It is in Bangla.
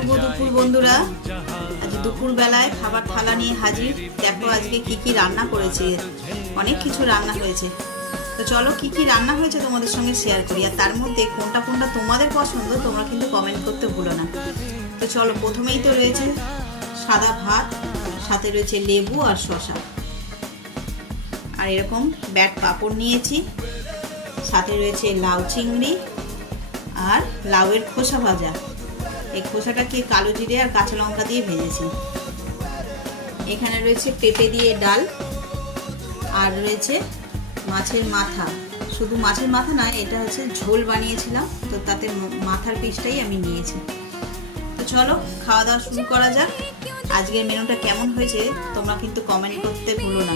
শুভ দুপুর বন্ধুরা। আজ দুপুর বেলায় খাবার থালা নিয়ে হাজির। দেখো আজকে কি কি রান্না করেছি, অনেক কিছু রান্না হয়েছে। তো চলো কি কি রান্না হয়েছে তোমাদের সঙ্গে শেয়ার করি, আর তার মধ্যে কোনটা কোনটা তোমাদের পছন্দ তোমরা কিন্তু কমেন্ট করতে ভুলো না। তো চলো, প্রথমেই তো রয়েছে সাদা ভাত, সাথে রয়েছে লেবু আর শসা, আর এরকম ব্যাট পাঁপড় নিয়েছি, সাথে রয়েছে লাউ চিংড়ি আর লাউয়ের খোসা ভাজা। এই খোসাটাকে কালো জিরে আর কাঁচা লঙ্কা দিয়ে ভেজেছি। এখানে রয়েছে পেঁপে দিয়ে ডাল, আর রয়েছে মাছের মাথা। শুধু মাছের মাথা নয়, এটা হচ্ছে ঝোল বানিয়েছিলাম, তো তাতে মাথার পিসটাই আমি নিয়েছি। তো চলো খাওয়া দাওয়া শুরু করা যাক। আজকের মেনুটা কেমন হয়েছে তোমরা কিন্তু কমেন্ট করতে ভুলো না।